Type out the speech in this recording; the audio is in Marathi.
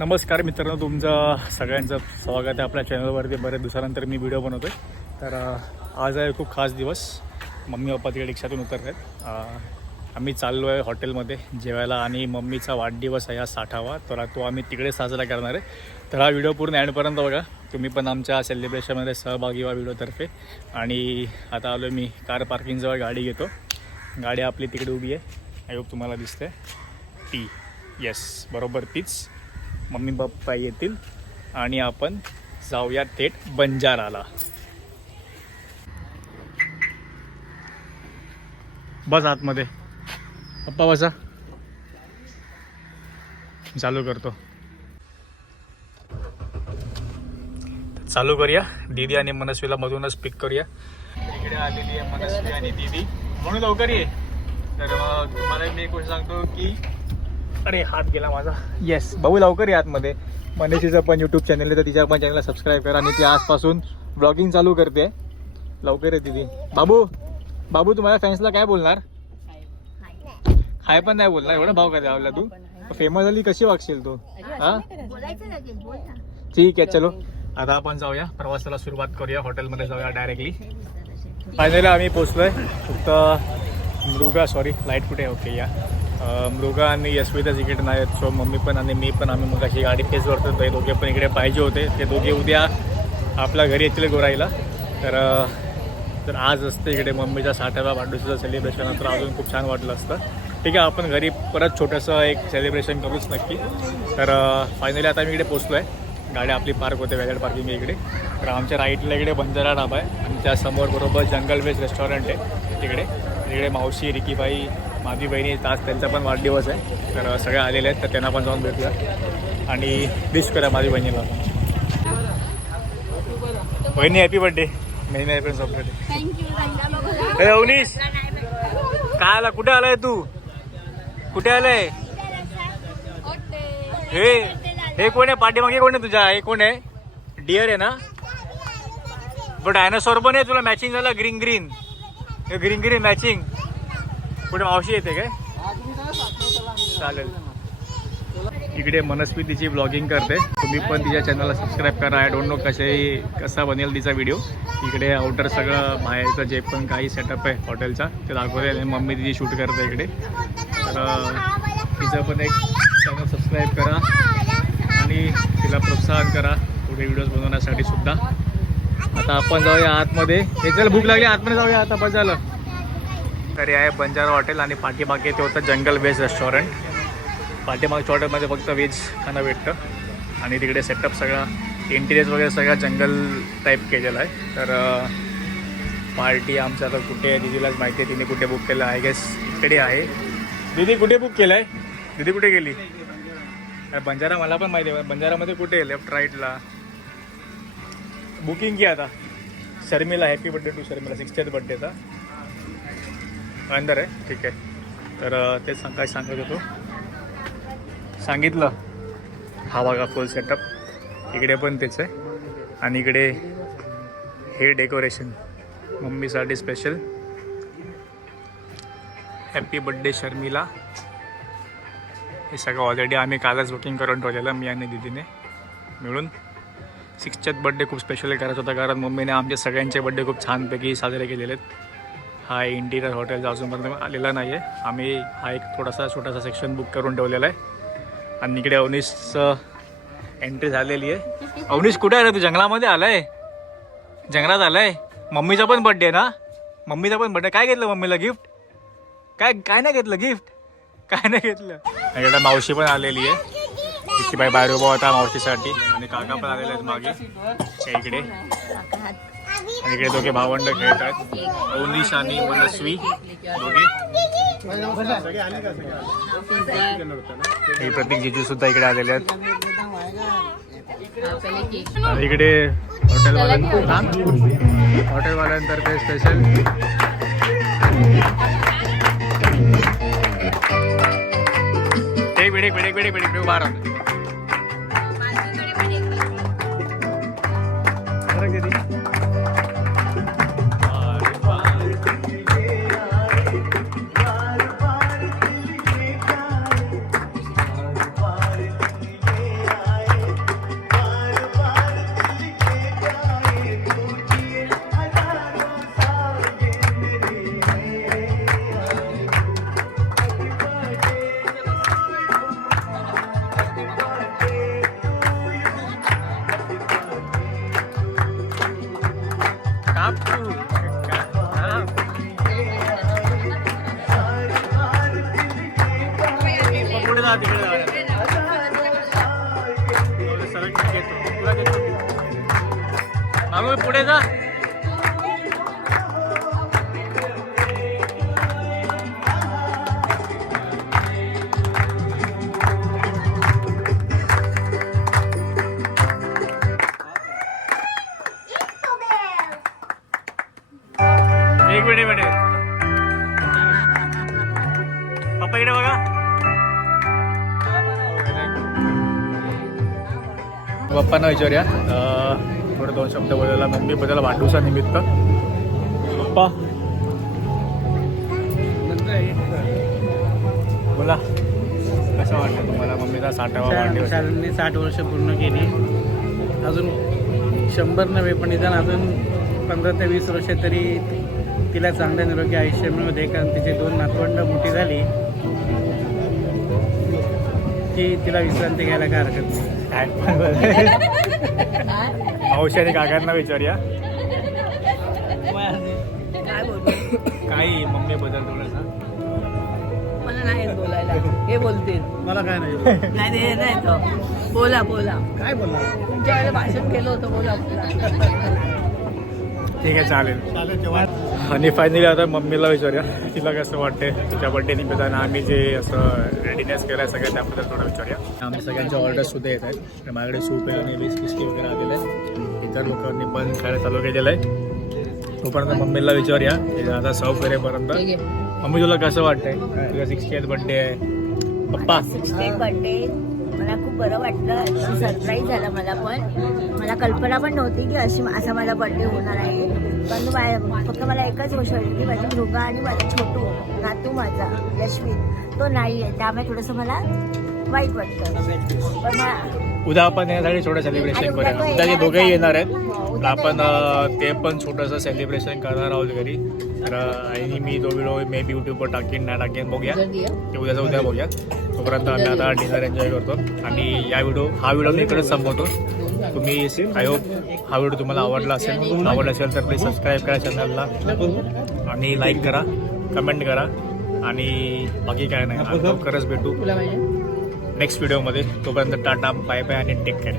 नमस्कार मित्रांनो, तुमचं सगळ्यांचं स्वागत आहे आपल्या चॅनलवरती. बरेच दिवसानंतर मी व्हिडिओ बनवतो आहे. तर आज आहे खूप खास दिवस. मम्मी पप्पा तिकडे रिक्षातून उतरत आहेत. आम्ही चाललो आहे हॉटेलमध्ये जेवायला आणि मम्मीचा वाढदिवस आहे हा 60वा. तर तो आम्ही तिकडे साजरा करणार आहे. तर हा व्हिडिओ पूर्ण एंडपर्यंत बघा. तुम्ही पण आमच्या सेलिब्रेशनमध्ये सहभागी व्हा व्हिडिओतर्फे. आणि आता आलो मी कार पार्किंगजवळ गाडी घेतो. गाडी आपली तिकडे उभी आहे. आय होप तुम्हाला दिसते ती. येस, बरोबर तीच. मम्मी पप्पा येतील आणि आपण जाऊया थेट बंजाराला. बस आतमध्ये पप्पा बसा. चालू करतो. चालू करूया. दीदी आणि मनस्वीला मधूनच पिक करूया. इकडे आलेली आहे मनस्वी आणि दीदी. म्हणून लवकर ये. तर तुम्हाला मी एक गोष्ट सांगतो की अरे हात गेला माझा. येस, भाऊ लवकर या आतमध्ये. मनस्वीचं पण यूट्यूब चॅनल आहे, तर तिच्या पण चॅनलला सबस्क्राईब करा. आणि ती आजपासून ब्लॉगिंग चालू करते. लवकर आहे दीदी. बाबू तुम्हाला फॅन्सला काय बोलणार? हाय पण नाही बोलणार. एवढा भाव काय द्यावला तू? फेमस झाली कशी वागशील तू? हा ठीक आहे, चलो आता आपण जाऊया प्रवासाला सुरुवात करूया. हॉटेलमध्ये जाऊया डायरेक्टली. फायनली आम्ही पोचलोय. फक्त लाईट कुठे आहे? ओके, या मृगा आणि यशविता इकडे नाही आहेत. सो मम्मी पण आणि मी पण आम्ही मग अशी गाडी फेस करतो. ते दोघे पण इकडे पाहिजे होते. ते दोघे उद्या आपल्या घरी येतील गोराईला. तर आज असते इकडे मम्मीच्या 60व्या वाढदिवसाचं सेलिब्रेशन. तर अजून खूप छान वाटलं असतं. ठीक आहे, आपण घरी परत छोटंसं एक सेलिब्रेशन करूच नक्की. तर फायनली आता मी इकडे पोचलो आहे. गाडी आपली पार्क होते वॅलेट पार्किंग इकडे. तर आमच्या राईटला इकडे बंजारा ढाबा आहे आणि त्यासमोर बरोबर जंगल वेज रेस्टॉरंट आहे तिकडे मावशी, रिकीबाई, माझी बहिणी, आज त्यांचा पण वाढदिवस आहे. तर सगळे आलेले आहेत. तर त्यांना पण जाऊन भेटूया आणि विश करा माझी बहिणीला. बहिणी happy birthday. Many happy birthday. Avnish काय आला? कुठे आलाय तू? कुठे आलाय? हे कोण आहे पाठीमागे? कोण आहे तुझ्या? हे कोण आहे? डिअर आहे ना? पण डायनासॉर पण आहे. तुला मॅचिंग झालं ग्रीन ग्रीन मॅचिंग. कुठे मावशी येते काय? चालेल. इकडे मनस्वी तिची ब्लॉगिंग करते. तुम्ही पण तिच्या चॅनलला सबस्क्राईब करा. आय डोंट नो कसा बनेल तिचा व्हिडिओ. इकडे आउटर सगळं बाहेरचं जे पण काही सेटअप आहे हॉटेलचा ते दाखवते आणि मम्मी तिची शूट करते इकडे. तर तिचं पण एक चॅनल सबस्क्राईब करा आणि तिला प्रोत्साहन करा पुढे व्हिडिओज बनवण्यासाठी सुद्धा. आता आपण जाऊया आतमध्ये. हे चल, भूक लागली, आतमध्ये जाऊया आता. बस झालं. तर आहे बंजारा हॉटेल आणि पाठीमागे ते होतं जंगल वेज रेस्टॉरंट. पाठीमागच्या हॉटेलमध्ये फक्त व्हेज खाणं भेटतं आणि तिकडे सेटअप सगळा इंटिरियर्स वगैरे सगळा जंगल टाईप केलेला आहे. तर पार्टी आमचं आता कुठे आहे दीदीलाच माहिती आहे. तिने कुठे बुक केलं आय गेस इकडे आहे. दीदी कुठे बुक केलं आहे? दीदी कुठे गेली? बंजारा मला पण माहिती आहे. बंजारामध्ये कुठे आहे? लेफ्ट राईटला बुकिंग की आता. Sharmila, happy birthday to Sharmila. 60th बर्थडेचा अंदर आहे. ठीक आहे. तर तेच काय सांगत होतो. सांगितलं. हा बघा फुल सेटअप. इकडे पण तेच आहे आणि इकडे हे डेकोरेशन मम्मीसाठी स्पेशल. Happy birthday Sharmila. हे सगळं ऑलरेडी आम्ही कालच बुकिंग करून ठेवलेलं मी आणि दीदीने मिळून. 60th बर्थडे खूप स्पेशल करायचा होता कारण मम्मीने आमचे सगळ्यांचे बर्थडे खूप छानपैकी साजरे केलेले आहेत. हा इंटिरियर हॉटेलचा अजूनपर्यंत आलेला नाही आहे. आम्ही हा एक छोटासा सेक्शन बुक करून ठेवलेला आहे. आणि इकडे अवनीशचं एंट्री झालेली आहे. अवनीश कुठे आला तू? जंगलामध्ये आलाय? जंगलात आलाय? मम्मीचा पण बर्थडे ना? मम्मीचा पण बर्थडे. काय घेतलं मम्मीला गिफ्ट? काय नाही घेतलं गिफ्ट? काय नाही घेतलं? इकडे मावशी पण आलेली आहे. इतकी बाई बाहेर उभा होता मावशीसाठी आणि काका पण आलेले आहेत मागे इकडे. आणि इकडे दोघे भावंड खेळत आहेत. अवनीश आणि मनस्वी दोघे. हे प्रतीक जिजू सुद्धा इकडे आलेले आहेत. इकडे हॉटेलवाल्यांतर्फे स्पेशल एक उभा राहतो. आम्ही पुढे जा. एक मिनिट पप्पा इकडे बघा. पप्पांना विचारूया थोडं 2 शब्द बोलायला मम्मी बद्दल वाढदिवसानिमित्त. पप्पा बोला कसं वाटतं तुम्हाला मम्मीचा 60वा वाढदिवस? शाळांनी 60 वर्ष पूर्ण केली. अजून 100 नव्हे पण निदान अजून 15 ते 20 वर्ष तरी तिला चांगलं निरोगी आयुष्य मिळू दे. कारण तिचे 2 नातवंड मोठी झाली की तिला विश्रांती घ्यायला काय हरकत नाही. मावशी आणि काकांना विचारूया काय बोलतो काही मम्मी बद्दल थोडंसं. मला नाही येत बोलायला. हे बोलतील. मला काय नाही. नाही ते नाही तो. बोला बोला. काय बोलणार? तुमच्या वेळेला भाषण केलं होतं. बोला बोला. ठीक आहे चालेल. चालेल तेव्हा. आणि फायनली आता मम्मीला विचारूया तिला कसं वाटते तुझ्या बड्डे निमित्तानं आम्ही जे असं रेडीनेस केलं आहे सगळं त्याबद्दल थोडं विचारूया. आम्ही सगळ्यांच्या ऑर्डर्स सुद्धा येत आहेत. माझ्याकडे सूप आहे नेहमीच किस्की वगैरे आलेलं आहे. इतर लोकांनी पण खायला चालू केलेलं आहे. तोपर्यंत मम्मीला विचारूया की आता सर्व करेपर्यंत. मम्मी तुला कसं वाटतंय तुझा 60th बड्डे आहे? पप्पा 60th बर्थडे मला खूप बरं वाटलं. सरप्राईज झालं मला पण. मला कल्पना पण नव्हती की असा मला बर्थडे होणार आहे. पण फक्त मला एकच गोष्ट वाटली की माझी मृगा आणि माझा छोटू नातू माझा यशवीत तो नाही आहे. त्यामुळे थोडंसं मला वाईट वाटतं. पण उद्या आपण यासाठी छोटं सेलिब्रेशन करूया. उद्या जे दोघेही येणार आहेत तर आपण ते पण छोटंसं सेलिब्रेशन करणार आहोत घरी. तर आणि मी तो व्हिडिओ मे बी यूट्यूबवर टाकेन नाही टाकेन बघूया. ते उद्याचा उद्या बघूया. तोपर्यंत आम्ही आता डिनर एन्जॉय करतो आणि हा व्हिडिओ मी इकडेच संपवतो. तुम्ही आय होप हा व्हिडिओ तुम्हाला आवडला असेल तर प्लीज सबस्क्राईब करा चॅनलला आणि लाईक करा, कमेंट करा आणि बाकी काय नाही. लवकरच भेटू नेक्स्ट व्हिडिओमध्ये. तोपर्यंत टाटा बाय बाय आणि टेक केअर.